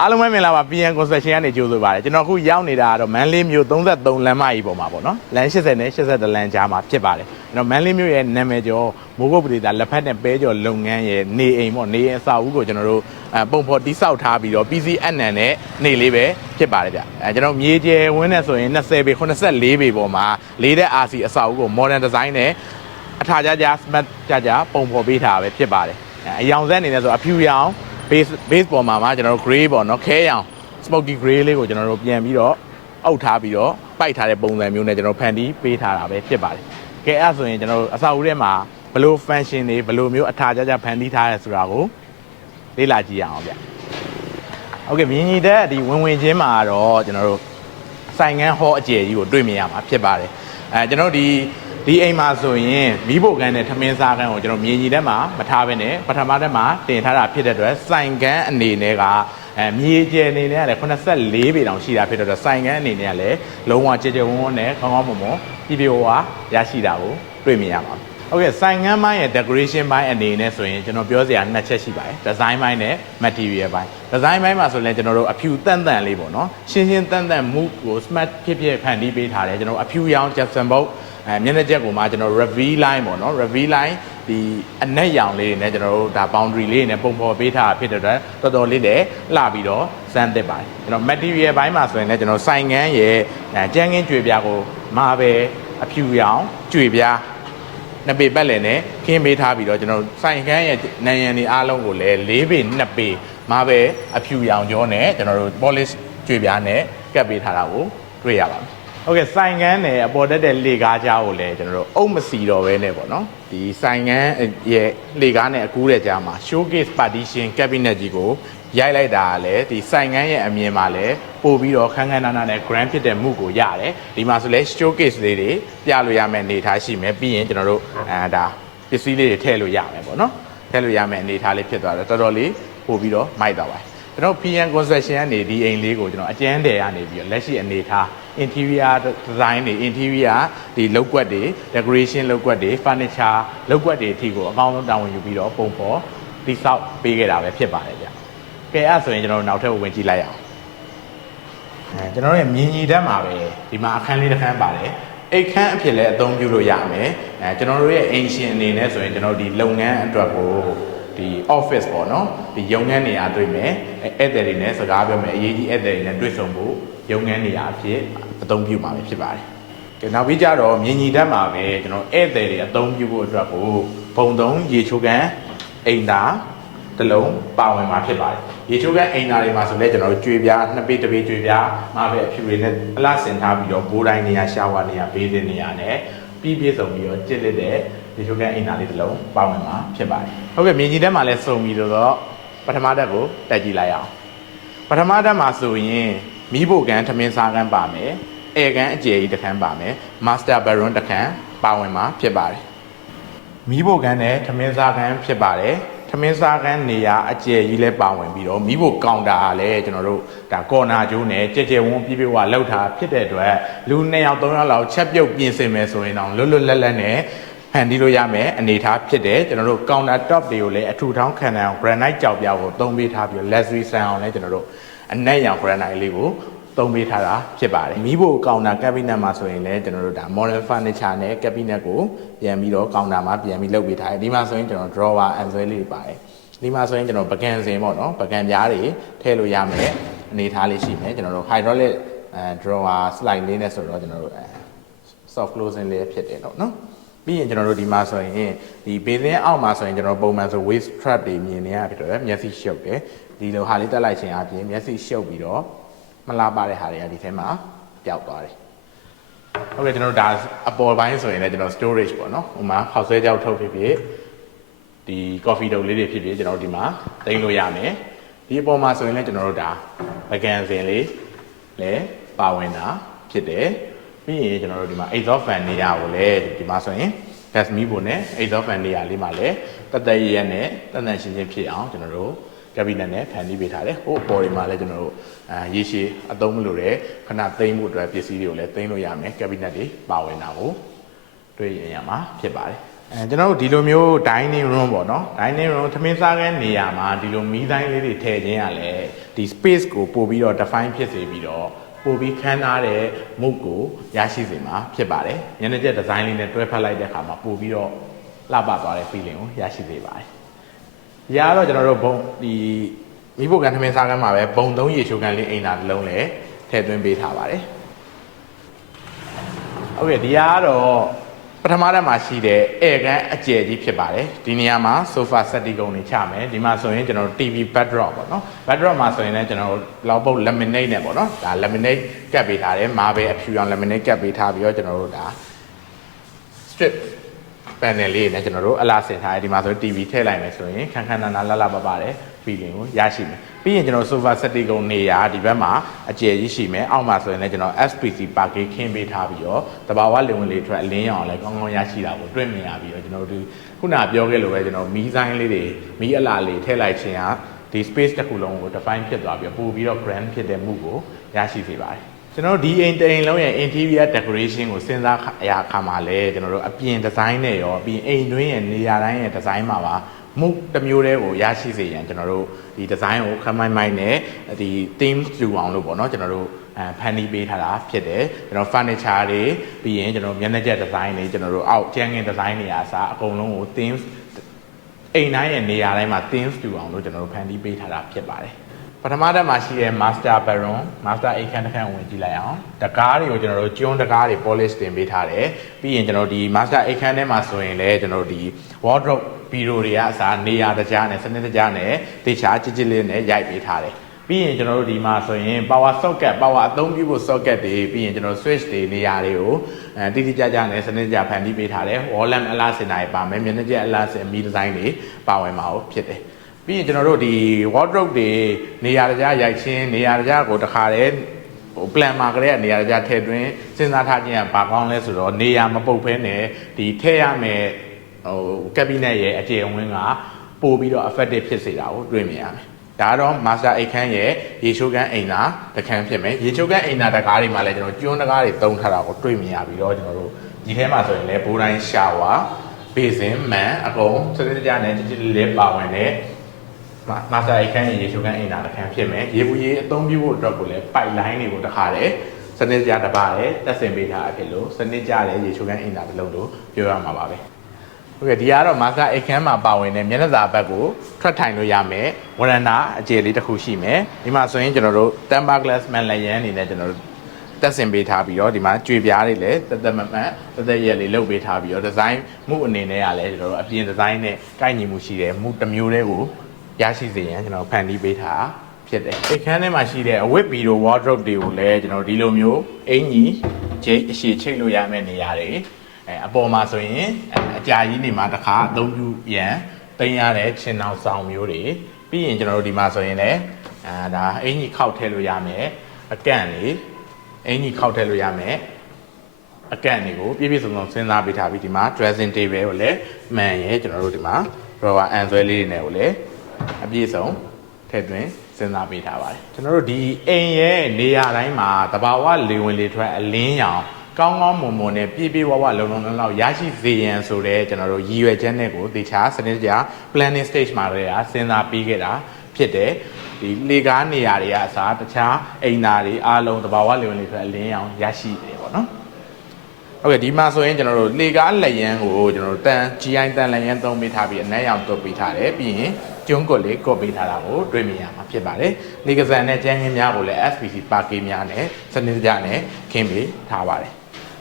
အားလုံးပဲမင်္ဂလာပါ PN Construction ကနေကြိုဆိုပါရစေကျွန်တော်အခုရောက်နေတာကတော့မန်လေးမြို့33လမ်းမကြီးပေါ်မှာပေါ့နော်လမ်း80နဲ့82လမ်းကြားမှာဖြစ်ပါတယ်ကျွန်တော်မန်လေးမြို့ရဲ့နာမည်ကျော်မိုးကုတ်ပရိသလက်ဖက်နဲ့ပဲကျော်လုပ်ငန်းရဲ့နေအိမ်ပေါ့နေအိမ်အဆောက်အဦကိုကျွန်တော်တို့အဲပုံဖော်တိစောက်ထားပြီးတော့ PC အနန်နဲ့နေလေးပဲဖြစ်ပါတယ်ဗျအဲကျွန်တော်မြေကျယ်ဝင်းနဲ့ဆိုရင်20ပေ84ပေပေါ်မှာလေးတဲ့ RC အဆောက်အဦကို modern design နဲ့အထာကြကြ smart ကြကြပုံဖော်ပေးထားပဲဖြစ်ပါတယ်အဲအယောင်ဆက်အနေနဲ့ဆိုအဖြူရောင် base base ပေါ်မှာမှာကျွန်တော်တို့ gray ပေါ့နော်ခဲရောင် smoky gray လေးကိုကျွန်တော်တို့ပြန်ပြီးတော့အောက်ထားပြီးတော့ပိုက်ထားတဲ့ပုံစံမျိုးနဲ့ကျွန်တော်ဖန်တီးပေးထားတာပဲဖြစ်ပါတယ်။ကဲအဲ့ဒါဆိုရင်ကျွန်တော်တို့အစာအုပ်ထဲမှာဘယ်လို function တွေဘယ်လိုမျိုးအထာကြကြဖန်တီးထားရဲဆိုတာကိုလေ့လာကြည့်ရအောင်ဗျ။ Okay မြင်းကြီးတဲ့ဒီဝင်ဝင်ချင်းမှာတော့ကျွန်တော်တို့ဆိုင်ငန်းဟောအကျယ်ကြီးကိုတွေ့မြင်ရမှာဖြစ်ပါတယ်။အဲကျွန်တော်တို့ဒီ ဒီအိမ်မှာဆိုရင်မိဖို့ကန်းနဲ့ထမင်းစားကန်းကိုကျွန်တော်မြင်းကြီးထဲမှာမထားဘဲနဲ့ပထမထဲမှာတင်ထားတာဖြစ်တဲ့အတွက်ဆိုင်ကန်းအနေနဲ့ကအဲမြေကျယ်အနေနဲ့ကလည်း84ပေတောင်ရှိတာဖြစ်တဲ့အတွက်ဆိုင်ကန်းအနေနဲ့ကလည်းလုံးဝကြည်ကြဝန်းဝန်းနဲ့ကောင်းကောင်းမွန်မွန်ပြပြဝဝရရှိတာကိုတွေ့မြင်ရပါမယ်။ Okay ဆိုင်ငန်းပိုင်းရဲ့ decoration ပိုင်းအနေနဲ့ဆိုရင်ကျွန်တော်ပြောစရာနှစ်ချက်ရှိပါတယ်။ design ပိုင်းနဲ့ material ပိုင်း design ပိုင်းမှာဆိုရင်ကျွန်တော်တို့အဖြူတန့်တန့်လေးပေါ့နော်။ရှင်းရှင်းတန့်တန့်မှုကို smart ဖြစ်ဖြစ်ဖန်တီးပေးထားတယ်ကျွန်တော်အဖြူရောင် Jackson Bolt အဲမျက်နှာချက်ကိုမှကျွန်တော် reveal line ပေါ့နော် reveal line ဒီအနက်ရောင်လေးတွေနဲ့ကျွန်တော်တို့ဒါ boundary လေးတွေနဲ့ပုံဖော်ပေးထားတာဖြစ်တဲ့အတွက်တော်တော်လေးလည်းလှပြီးတော့စမ်းသစ်ပါတယ်ကျွန်တော် material ဘိုင်းမှာဆိုရင်လည်းကျွန်တော်ဆိုင်ငန်းရဲ့အဲကြမ်းကင်းကြွေပြားကိုမာပဲအဖြူရောင်ကြွေပြားနှစ်ပေပတ်လည်နဲ့ခင်းပေးထားပြီးတော့ကျွန်တော်ဆိုင်ခန်းရဲ့နံရံတွေအားလုံးကိုလည်း၄ပေ2ပေမာပဲအဖြူရောင်ကြောနဲ့ကျွန်တော်တို့ polish ကြွေပြားနဲ့ကပ်ပေးထားတာကိုတွေ့ရပါမယ် ဟုတ်ကဲ့ဆိုင်ကန်းနဲ့အပေါ်တက်တဲ့လေကားကြားကိုလည်းကျွန်တော်တို့အုပ်မစီတော့ဘဲနဲ့ပေါ့နော်ဒီဆိုင်ကန်းရဲ့လေကားနဲ့အကူးတဲ့ကြားမှာ showcase partition cabinet ကြီးကိုရိုက်လိုက်တာကလည်းဒီဆိုင်ကန်းရဲ့အမြင်မှာလည်းပို့ပြီးတော့ခန်းခန်းနာနာနဲ့ grand ဖြစ်တဲ့မှုကိုရတယ်ဒီမှာဆိုလဲ showcase လေးတွေပြလို့ရမယ်အနေထားရှိမယ်ပြီးရင်ကျွန်တော်တို့အဲဒါပစ္စည်းလေးတွေထည့်လို့ရမယ်ပေါ့နော်ထည့်လို့ရမယ်အနေထားလေးဖြစ်သွားတယ်တော်တော်လေးပို့ပြီးတော့မိုက်သွားပါတယ်ကျွန်တော် PN concession ကနေဒီအိမ်လေးကိုကျွန်တော်အကျန်းတယ်ကနေပြီးတော့လက်ရှိအနေထား interior design တွေ interior ဒီလောက်ကွက်တွေ decoration လောက်ကွက်တွေ furniture လောက်ကွက်တွေအထိကိုအကောင်းဆုံးတာဝန်ယူပြီးတော့ပုံဖော်တိဆောက်ပေးခဲ့တာပဲဖြစ်ပါတယ်ဗျ။ကဲအဲ့ဆိုရင်ကျွန်တော်တို့နောက်ထပ်ဝင်ကြည့်လိုက်အောင်။အဲကျွန်တော်တို့ရဲ့မြင်းကြီးတက်မှာပဲဒီမှာအခန်းလေးတစ်ခန်းပါတယ်။အိတ်ခန်းအဖြစ်လည်းအသုံးပြုလို့ရမယ်။အဲကျွန်တော်တို့ရဲ့အိမ်ရှင်အနေနဲ့ဆိုရင်ကျွန်တော်ဒီလုပ်ငန်းအတွက်ကို ဒီ office ပေါ့နော်ဒီရုံငန်းနေရာတွေ့မယ်အဲဧည့်သည်တွေနဲ့စကားပြောမယ်အရေးကြီးဧည့်သည်တွေနဲ့တွေ့ဆုံဖို့ရုံငန်းနေရာအဖြစ်အသုံးပြုမှာပဲဖြစ်ပါတယ်ကဲနောက်ပြီးကြတော့မြင်းညီတက်မှာပဲကျွန်တော်ဧည့်သည်တွေအသုံးပြုဖို့အတွက်ကိုဘုံသုံးရေချိုးကန်အိမ်သာတစ်လုံးပါဝင်မှာဖြစ်ပါတယ်ရေချိုးကန်အိမ်သာတွေမှာဆိုလဲကျွန်တော်တို့ကြွေပြားနှစ်ပေးတစ်ပေးကြွေပြားမှာပဲအဖြူတွေနဲ့အလားဆင်ထားပြီးတော့ဘိုးတိုင်းနေရာရှာဝါနေရာဘေးစင်နေရာနဲ့ပြီးပြည့်စုံပြီးတော့ကြစ်လက်တဲ့ ဒီချိုးကန်အိမ်သာလေးတစ်လုံးပါဝင်မှာဖြစ်ပါတယ်ဟုတ်ကဲ့မြင်းကြီးတက်မှာလဲစုံပြီးတော့ပထမတက်ကိုတက်ကြည့်လိုက်အောင်ပထမတက်မှာဆိုရင်မိဖို့ကန်ထမင်းစားကန်ပါမယ်အဲကန်အကျယ်ကြီးတစ်ခန်းပါမယ်မာစတာဘရွန်တစ်ခန်းပါဝင်မှာဖြစ်ပါတယ်မီးဖို့ကန်နဲ့ထမင်းစားကန်ဖြစ်ပါတယ်ထမင်းစားကန်နေရာအကျယ်ကြီးလဲပါဝင်ပြီးတော့မီးဖို့ကောင်တာကလည်းကျွန်တော်တို့ဒါကော်နာကျိုးနဲ့ကြဲကြဲဝန်းပြပြဝလောက်တာဖြစ်တဲ့အတွက်လူ2ယောက်3ယောက်လောက်ချက်ပြုတ်ပြင်ဆင်မယ်ဆိုရင်တော့လွတ်လွတ်လပ်လပ်နဲ့ ဖန်တီးလို့ရမယ်အနေထားဖြစ်တယ်ကျွန်တော်တို့ counter top တွေကိုလည်းအထူထောင်းခံနိုင်အောင် granite ကြောက်ပြားကိုသုံးပေးထားပြီးတော့ luxury ဆန်အောင်လည်းကျွန်တော်တို့အနက်ရောင် granite လေးကိုသုံးပေးထားတာဖြစ်ပါတယ်မိဖို့ကောင်တာ cabinet မှာဆိုရင်လည်းကျွန်တော်တို့ဒါ modern furniture နဲ့ cabinet ကိုပြန်ပြီးတော့ကောင်တာမှာပြန်ပြီးလုပ်ပေးထားတယ်ဒီမှာဆိုရင်ကျွန်တော် drawer and swell လေးပါတယ်ဒီမှာဆိုရင်ကျွန်တော်ပကံစင်ပေါ့နော်ပကံပြားတွေထည့်လို့ရမယ်အနေထားလေးရှိမယ်ကျွန်တော်တို့ hydraulic အဲ drawer slide လေးနဲ့ဆိုတော့ကျွန်တော်တို့အဲ soft closing လေးဖြစ်တယ်တော့နော် ပြီးရင်ကျွန်တော်တို့ဒီမှာဆိုရင်ဒီဘေးသင်းအောက်မှာဆိုရင်ကျွန်တော်ပုံမှန်ဆို waist trap တွေမြင်နေရဖြစ်တော့မျက်စိရှုပ်တယ်ဒီလိုဟာလေးတက်လိုက်ခြင်းအပြင်မျက်စိရှုပ်ပြီးတော့မလားပါတဲ့ဟာတွေကဒီထဲမှာပျောက်သွားတယ်ဟုတ်ကဲ့ကျွန်တော်တို့ဒါအပေါ်ပိုင်းဆိုရင်လည်းကျွန်တော် storage ပေါ့နော်ဟိုမှာခောက်ဆွဲကြောက်ထုတ်ဖြစ်ဖြစ်ဒီ coffee တုပ်လေးတွေဖြစ်ဖြစ်ကျွန်တော်တို့ဒီမှာတင်လို့ရမယ်ဒီအပေါ်မှာဆိုရင်လည်းကျွန်တော်တို့ဒါပကံစင်လေးလည်းပါဝင်တာဖြစ်တယ် ပြီးရင်ကျွန်တော်တို့ဒီမှာ exhaust fan နေရာကိုလည်းဒီမှာဆိုရင် gas မီးပုံနဲ့ exhaust fan နေရာလေးမှာလည်းတသက်ရရနဲ့တန်တန်ရှင်းရှင်းဖြစ်အောင်ကျွန်တော်တို့ cabinet နဲ့ဖန်တီးပေးထားတယ်ဟိုအပေါ်တွေမှာလည်းကျွန်တော်တို့အာရေရှည်အသုံးမလို့တဲ့ခဏသိမ်းဖို့အတွက်ပစ္စည်းတွေကိုလည်းသိမ်းလို့ရမယ် cabinet တွေပါဝင်တာကိုတွေ့ရရမှာဖြစ်ပါတယ်အဲကျွန်တော်တို့ဒီလိုမျိုး dining room ပေါ့နော် dining room သမင်းစားခန်းနေရာမှာဒီလိုမီးတိုင်းလေးတွေထည့်ခြင်းရလဲဒီ space ကိုပို့ပြီးတော့ define ဖြစ်စေပြီးတော့ ပို့ပြီးခန်းထားတဲ့မုတ်ကိုရရှိစေမှာဖြစ်ပါတယ်ညနေချက် design လေးနဲ့တွဲဖက်လိုက်တဲ့အခါမှာပို့ပြီးတော့လှပသွားတဲ့ feeling ကိုရရှိစေပါတယ်ဒီကတော့ကျွန်တော်တို့ဘုံဒီမိဖို့ကန်သမင်းစားခန်းမှာပဲဘုံသုံးရေချိုကန်လေးအိမ်သာတစ်လုံးလည်းထည့်သွင်းပေးထားပါတယ်ဟုတ်ကဲ့ဒီကတော့ပ ထမတက်မှာရှိတဲ့ဧကန်အကျယ်ကြီးဖြစ်ပါတယ်ဒီနေရာမှာ sofa set တီကုန်တွေချမယ်ဒီမှာဆိုရင်ကျွန်တော်တို့ TV backdrop ပေါ့နော် backdrop မှာဆိုရင်လည်းကျွန်တော်တို့လောက်ပုတ် laminate နဲ့ပေါ့နော်ဒါ laminate ကပ်ပေးထားတယ် marble အဖြူရောင် laminate ကပ်ပေးထားပြီးတော့ကျွန်တော်တို့ဒါ strip panel လေးနဲ့ကျွန်တော်တို့အလားဆင်ထားတယ်ဒီမှာဆိုရင် TV ထည့်လိုက်မယ်ဆိုရင်ခန်းခန်းနာနာလှလှပပတဲ့ feeling ကိုရရှိမယ်ပြီးရင်ကျွန်တော် sofa set တီကုန်နေရာဒီဘက်မှာအကျယ်ကြီးရှိမယ်အောက်မှာဆိုရင်လည်းကျွန်တော် SPC package ခင်းပေးထားပြီးတော့တဘာဝလင်ဝင်လေးထွက်အလင်းရောင်လည်းကောင်းကောင်းရရှိတာကိုတွေ့မြင်ရပြီးတော့ကျွန်တော်တို့ခုနပြောခဲ့လို့ပဲကျွန်တော်မီးဆိုင်လေးတွေမီးအလားလေးထည့်လိုက်ခြင်းဟာဒီ space တစ်ခုလုံးကို define ဖြစ်သွားပြီးတော့ပို့ပြီးတော့ grand ဖြစ်တဲ့မှုကိုရရှိစေပါတယ်ကျွန်တော်တို့ဒီအိမ်တအိမ်လုံးရဲ့ interior decoration ကိုစဉ်းစားအရာအခါမှာလဲကျွန်တော်တို့အပြင် design နဲ့ရောအပြင်အိမ်တွင်းရဲ့နေရာတိုင်းရဲ့ design မှာပါ မှုတစ်မျိုးတည်းကိုရရှိစေရန်ကျွန်တော်တို့ဒီ design ကိုခမိုင်းမိုင်းနဲ့ဒီ theme ယူအောင်လို့ပေါ့နော်ကျွန်တော်တို့အဲဖန်တီးပေးထားတာဖြစ်တယ်ကျွန်တော် furniture တွေပြီးရင်ကျွန်တော်မျက်နှာကျက် design တွေကျွန်တော်တို့အောက်ကျန်းငင် design တွေအားစအကုန်လုံးကို theme အိမ်တိုင်းရဲ့နေရာတိုင်းမှာ theme တူအောင်လို့ကျွန်တော်တို့ဖန်တီးပေးထားတာဖြစ်ပါတယ်ပထမတက်မှာရှိတဲ့ master baron master အိတ်ခန်းတစ်ခန်းဝင်ကြည့်လိုက်အောင်တကားတွေကိုကျွန်တော်တို့ကျွန်းတကားတွေ polish တင်ပေးထားတယ်ပြီးရင်ကျွန်တော်ဒီ master အိတ်ခန်းထဲမှာဆိုရင်လည်းကျွန်တော်ဒီ wardrobe ဘီရိုတွေကအစားနေရာတကြားနဲ့စနစ်တကြားနဲ့တေချာကြစ်ကြစ်လေးနဲ့ရိုက်ပေးထားတယ်ပြီးရင်ကျွန်တော်တို့ဒီမှာဆိုရင် power socket power အသုံးပြုဖို့ socket တွေပြီးရင်ကျွန်တော် switch တွေနေရာတွေကိုအဲတိတိကျကျနဲ့စနစ်တကျဖန်တီးပေးထားတယ် wall lamp အလားစင်တာတွေပါမယ်မျက်နှာကျက်အလားစင်မီဒီဇိုင်းတွေပါဝင်မှာဖြစ်တယ်ပြီးရင်ကျွန်တော်တို့ဒီ wardrobe တွေနေရာတကြားရိုက်ချင်းနေရာတကြားကိုတခါတည်းဟို plan မှာကလေးကနေရာတကြားထည့်သွင်းစဉ်းစားထားခြင်းကဘာကောင်းလဲဆိုတော့နေရာမပုတ်ဖဲနဲ့ဒီထည့်ရမယ် ဟို cabinet ရဲ့အကျေအဝင်းကပို့ပြီးတော့ effective ဖြစ်စေတာကိုတွေ့မြင်ရမယ်ဒါကတော့ master အိတ်ခမ်းရဲ့ရေချိုးကန်းအိမ်သာတခန်းဖြစ်မယ်ရေချိုးကန်းအိမ်သာတကားတွေမှာလည်းကျွန်တော်ကျွန်းတကားတွေတုံးထားတာကိုတွေ့မြင်ရပြီးတော့ကျွန်တော်တို့ဒီထဲမှာဆိုရင်လည်းဘိုးတိုင်းရှာဝါဘေစင်မန်အကုန်စစကြနဲ့တကြည်လေးပါဝင်တဲ့မာစတာအိတ်ခမ်းရဲ့ရေချိုးကန်းအိမ်သာတခန်းဖြစ်မယ်ရေဘူးရေအသုံးပြုဖို့အတွက်ကိုလည်းပိုက်လိုင်းတွေကိုတခါတည်းစနစ်ကြတပါးတယ်တက်ဆင်ပေးထားတာဖြစ်လို့စနစ်ကြတဲ့ရေချိုးကန်းအိမ်သာတစ်လုံးလို့ပြောရမှာပါပဲ ဟုတ်ကဲ့ဒီကတော့မာစတာအိတ်ခမ်းမှာပါဝင်တဲ့မျက်နှာစာဘက်ကိုထွက်ထိုင်လို့ရမယ်ဝရဏအခြေလေးတစ်ခုရှိမယ်ဒီမှာဆိုရင်ကျွန်တော်တို့ temper glass man လည်းရန်အနေနဲ့ကျွန်တော်တို့တက်ဆင်ပေးထားပြီးတော့ဒီမှာကြွေပြားတွေလည်းတက်တက်မတ်မတ်တက်တက်ရက်လေးလုပ်ပေးထားပြီးတော့ဒီဇိုင်းမှုအနေနဲ့ကလည်းကျွန်တော်တို့အပြင်ဒီဇိုင်းနဲ့ကိုက်ညီမှုရှိတယ်မှုတစ်မျိုးတည်းကိုရရှိစေရန်ကျွန်တော်ဖန်တီးပေးထားဖြစ်တယ်အိတ်ခမ်းထဲမှာရှိတဲ့အဝတ်ဘီတို့ wardrobe တွေကိုလည်းကျွန်တော်ဒီလိုမျိုးအင်ကြီးချိတ်အရှိချိတ်လို့ရမယ့်နေရာတွေ အဲအပေါ်မှာဆိုရင်အကြာကြီးနေမှာတစ်ခါအသုံးပြုရန်တင်ရတဲ့ခြင်အောင်ဆောင်မျိုးတွေပြီးရင်ကျွန်တော်တို့ဒီမှာဆိုရင်လည်းအာဒါအင်ကြီးခောက်ထည့်လို့ရမယ်အကန့်လေးအင်ကြီးခောက်ထည့်လို့ရမယ်အကန့်တွေကိုပြည့်ပြည့်စုံစုံစဉ်းစားပေးထားပြီးဒီမှာ dressing table ကိုလည်းမှန်ရဲကျွန်တော်တို့ဒီမှာ drawer အန်ဆွဲလေးတွေနဲ့ကိုလည်းအပြည့်စုံထည့်သွင်းစဉ်းစားပေးထားပါတယ်ကျွန်တော်တို့ဒီအိမ်ရဲ့နေရာတိုင်းမှာတဘာဝလေဝင်လေထွက်အလင်းရောင် ကောင်းကောင်းမွန်မွန်နဲ့ပြည့်ပြည့်ဝဝလုံလုံလောက်လောက်ရရှိစေရန်ဆိုတဲ့ကျွန်တော်တို့ရည်ရွယ်ချက်နဲ့ကိုတေချာစနစ်တကျ planning stage မှာလည်းစဉ်းစားပြီးခဲ့တာဖြစ်တယ်ဒီလေကားနေရာတွေကအစားတခြားအိမ်သားတွေအားလုံးတဘာဝလေဝင်လေထွက်အလင်းရောင်ရရှိတယ်ပေါ့နော်ဟုတ်ကဲ့ဒီမှာဆိုရင်ကျွန်တော်တို့လေကားလက်ရန်ကိုကျွန်တော်တို့တန် GI တန်လက်ရန်သုံးပေးထားပြီးအနက်ရောင်တွတ်ပေးထားတယ်ပြီးရင်ကျွန်းကွက်လေးကော့ပေးထားတာကိုတွေ့မြင်ရမှာဖြစ်ပါတယ်လေကစားနဲ့ကျန်းကင်းများကိုလည်း SPC ပါကေးများနဲ့စနစ်တကျနဲ့ခင်းပေးထားပါတယ်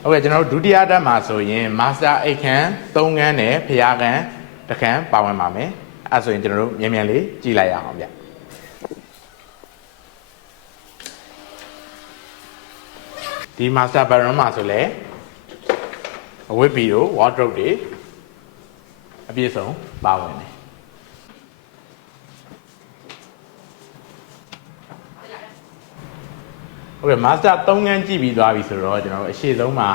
ဟုတ်ကဲ့ကျွန်တော်တို့ဒုတိယတက်မှာဆိုရင် Master အိတ်ခန်း၃ခန်းနဲ့ဖျားခန်းတစ်ခန်းပါဝင်ပါမယ်အဲဆိုရင်ကျွန်တော်တို့မြန်မြန်လေးကြည့်လိုက်ရအောင်ဗျဒီ master bedroom မှာဆိုလဲအဝတ်ဘီတို့ wardrobe တွေအပြည့်စုံပါဝင်တယ် ဟုတ်ကဲ့ master 3ခန်းကြည့်ပြီးသွားပြီဆိုတော့ကျွန်တော်တို့အရှိဆုံးမှာ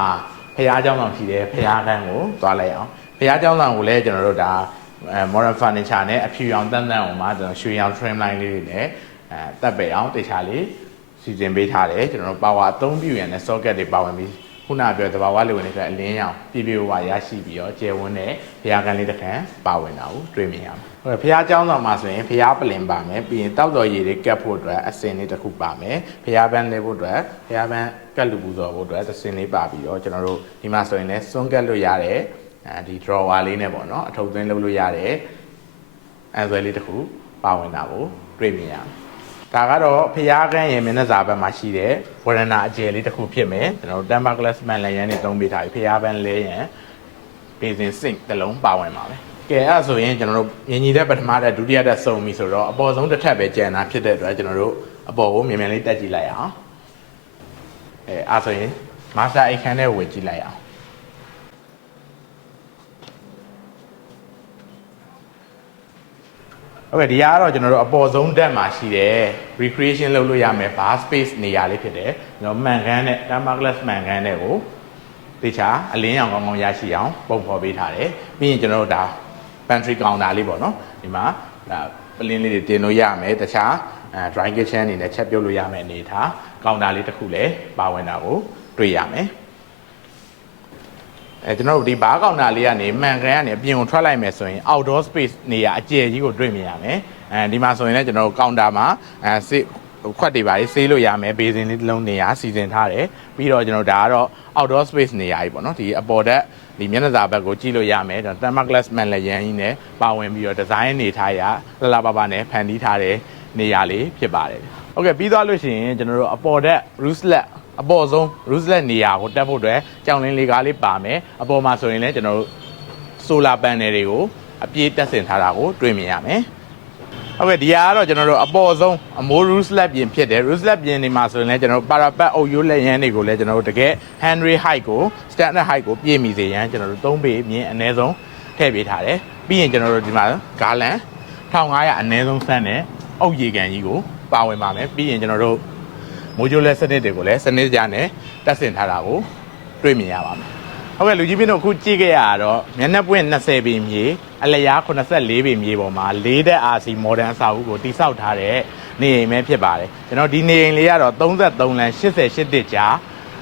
ဖះเจ้าဆောင်ရှိတယ်ဖះခန်းကိုသွားလိုက်အောင်ဖះเจ้าဆောင်ကိုလည်းကျွန်တော်တို့ဒါအဲ modern furniture နဲ့အဖြူရောင်တန်းတန်းအောင်မှာကျွန်တော်ရွှေရောင် trim line လေးတွေနဲ့အဲတက်ပေအောင်တေချာလေးစီစဉ်ပေးထားတယ်ကျွန်တော်တို့ power အသုံးပြုရတဲ့ socket တွေပါဝင်ပြီး ခုနပြောသဘာဝလေဝင်တွေအတွက်အလင်းရောင်ပြည့်ပြည့်ဝဝရရှိပြီးတော့ကျယ်ဝန်းတဲ့ဘုရားကံလေးတစ်ခါပါဝင်တာကိုတွေ့မြင်ရမှာဟုတ်ကဲ့ဘုရားကျောင်းဆောင်မှာဆိုရင်ဘုရားပလင်ပါမယ်ပြီးရင်တောက်တော်ရည်တွေကတ်ဖို့အတွက်အစင်လေးတစ်ခုပါမယ်ဘုရားပန်းလေးဖို့အတွက်ဘုရားပန်းကတ်လူပူဇော်ဖို့အတွက်သစင်လေးပါပြီးတော့ကျွန်တော်တို့ဒီမှာဆိုရင်လည်းစွန့်ကတ်လို့ရတဲ့အဲဒီ drawer လေးနဲ့ပေါ့နော်အထုပ်သွင်းလုပ်လို့ရတဲ့အဲဆွဲလေးတစ်ခုပါဝင်တာကိုတွေ့မြင်ရမယ် ဒါကတော့ဖျားကန်းရဲ့မျက်နှာစာဘက်မှာရှိတဲ့ဝရဏအကျယ်လေးတစ်ခုဖြစ်မယ်ကျွန်တော်တို့ temper glass man လည်းရန်နေသုံးပေးထားပြီဖျားပန်းလဲရန်ပေးစဉ် sink တစ်လုံးပါဝင်ပါပဲကဲအဲ့ဒါဆိုရင်ကျွန်တော်တို့မြင်ညီတဲ့ပထမတက်ဒုတိယတက်စုံပြီဆိုတော့အပေါ်ဆုံးတစ်ထပ်ပဲကျန်တာဖြစ်တဲ့အတွက်ကျွန်တော်တို့အပေါ်ကိုမြန်မြန်လေးတက်ကြည့်လိုက်အောင်အဲအဲ့ဒါဆိုရင် master အိတ်ခမ်းထဲကိုဝေကြည့်လိုက်အောင် ဟုတ်ကဲ့ဒီကတော့ကျွန်တော်တို့အပေါ်ဆုံးတက်မှာရှိတယ် recreation လုပ်လို့ရမယ် bar space နေရာလေးဖြစ်တယ်ကျွန်တော်မှန်ခမ်းနဲ့ temper glass မှန်ခမ်းနဲ့ကိုတေချာအလင်းရောင်ကောင်းကောင်းရရှိအောင်ပုံဖော်ပေးထားတယ်ပြီးရင်ကျွန်တော်တို့ဒါ pantry counter လေးပေါ့နော်ဒီမှာဒါပလင်းလေးတွေတင်လို့ရမယ်တခြားအဲ dry kitchen အနေနဲ့ချက်ပြုတ်လို့ရမယ်အနေထား counter လေးတစ်ခုလည်းပါဝင်တာကိုတွေ့ရမယ် အဲကျွန်တော်တို့ဒီဘားကောင်တာလေးကနေမှန်ကန်ကနေအပြင်ကိုထွက်လိုက်မယ်ဆိုရင် outdoor space နေရာအကျယ်ကြီးကိုတွေ့မြင်ရမယ်အဲဒီမှာဆိုရင်လည်းကျွန်တော်တို့ကောင်တာမှာအဲစေးခွက်တွေပါလေးဆေးလို့ရမယ်ဘေးစင်လေးတစ်လုံးနေရာစီစဉ်ထားတယ်ပြီးတော့ကျွန်တော်ဒါကတော့ outdoor space နေရာကြီးပေါ့နော်ဒီအပေါ်တက်ဒီမျက်နှာစာဘက်ကိုကြည့်လို့ရမယ်ကျွန်တော် thermal glass man လည်းရန်ကြီးနဲ့ပါဝင်ပြီးတော့ design နေထားရလှလှပပနဲ့ဖန်တီးထားတဲ့နေရာလေးဖြစ်ပါတယ်ဟုတ်ကဲ့ပြီးသွားလို့ရှိရင်ကျွန်တော်တို့အပေါ်တက် rooflet အပေါ်ဆုံး rooflet နေရာကိုတက်ဖို့အတွက်ကြောင်လင်းလေးကားလေးပါမယ်အပေါ်မှာဆိုရင်လည်းကျွန်တော်တို့ solar panel တွေကိုအပြည့်တက်ဆင်ထားတာကိုတွေ့မြင်ရမယ်ဟုတ်ကဲ့ဒီဟာကတော့ကျွန်တော်တို့အပေါ်ဆုံးအမိုး rooflet ပြင်ဖြစ်တယ် rooflet ပြင်နေမှာဆိုရင်လည်းကျွန်တော်တို့ parapet အုပ်ရိုးလက်ရန်တွေကိုလည်းကျွန်တော်တို့တကယ် handrail height ကို standard height ကိုပြည့်မီစေရန်ကျွန်တော်တို့3ပေမြင့်အနည်းဆုံးထည့်ပေးထားတယ်ပြီးရင်ကျွန်တော်တို့ဒီမှာ garland 1500အနည်းဆုံးစမ်းတယ်အုပ်ရေကန်ကြီးကိုပါဝင်ပါမယ်ပြီးရင်ကျွန်တော်တို့ မိုးကြိုးလဲစနစ်တွေကိုလည်းစနစ်ကြနဲ့တက်ဆင်ထားတာကိုတွေ့မြင်ရပါမယ်။ဟုတ်ကဲ့လူကြီးပြင်းတို့အခုကြည့်ခဲ့ရတာတော့မျက်နှာပွင့်20ပေမြေအလျား84ပေမြေပေါ်မှာ၄တက် RC modern အဆောက်အဦကိုတိစောက်ထားတဲ့နေအိမ်ပဲဖြစ်ပါတယ်။ကျွန်တော်ဒီနေအိမ်လေးကတော့33လမ်း88တစ်ကြာ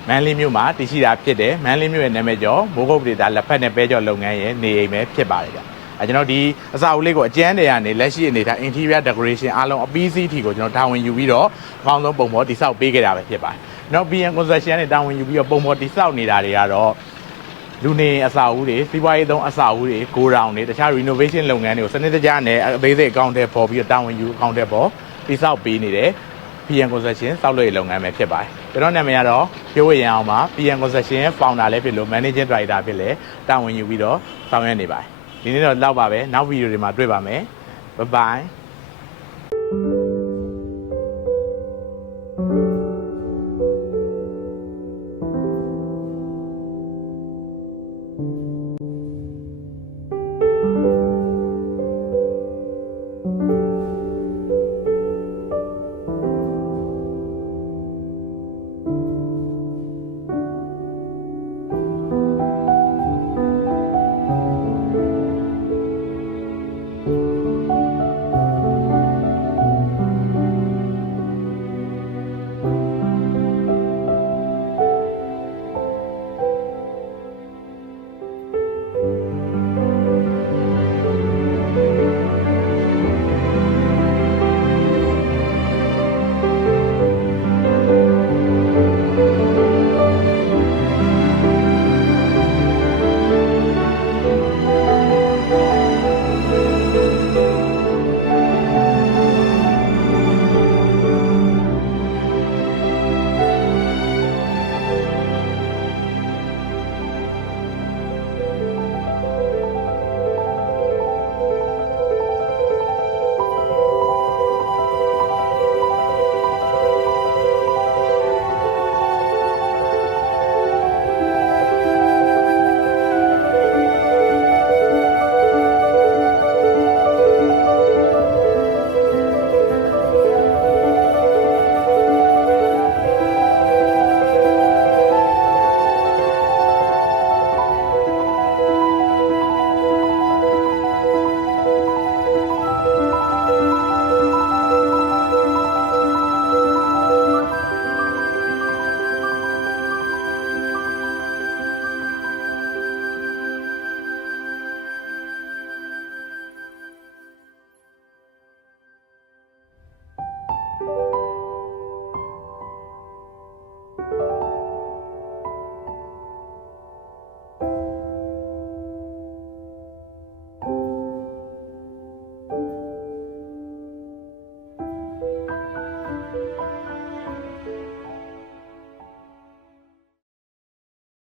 မန်လေးမြို့မှာတည်ရှိတာဖြစ်တယ်။မန်လေးမြို့ရဲ့နာမည်ကျော်မိုးကုတ်ပဒေတာလက်ဖက်နဲ့ပဲကျော်လုပ်ငန်းရဲ့နေအိမ်ပဲဖြစ်ပါတယ်ဗျ။ အဲကျွန်တော်ဒီအစာအုပ်လေးကိုအကျန်းတွေကနေလက်ရှိအနေထား interior decoration အားလုံးအပြီးစီးထိကိုကျွန်တော်တာဝန်ယူပြီးတော့အကောင်းဆုံးပုံပေါ်တိစောက်ပေးခဲ့တာပဲဖြစ်ပါတယ်။နောက် BN concession နဲ့တာဝန်ယူပြီးတော့ပုံပေါ်တိစောက်နေတာတွေကတော့လူနေအစာအုပ်တွေစီးပွားရေးသုံးအစာအုပ်တွေဂိုရောင်တွေတခြား renovation လုပ်ငန်းတွေကိုစနစ်တကျနဲ့အသေးစိတ်အကောင့်ထဲပေါ်ပြီးတော့တာဝန်ယူအကောင့်ထဲပေါ်တိစောက်ပေးနေတယ် PN concession စောက်လို့ရလုပ်ငန်းပဲဖြစ်ပါတယ်ကျွန်တော်နာမည်ကတော့ပြောဝရန်အောင်ပါ PN concession ရဲ့ founder လည်းဖြစ်လို့ managing director ဖြစ်လဲတာဝန်ယူပြီးတော့ဆောင်ရွက်နေပါတယ် ဒီနေ့တော့လောက်ပါပဲနောက်ဗီဒီယိုတွေမှာတွေ့ပါမယ် bye bye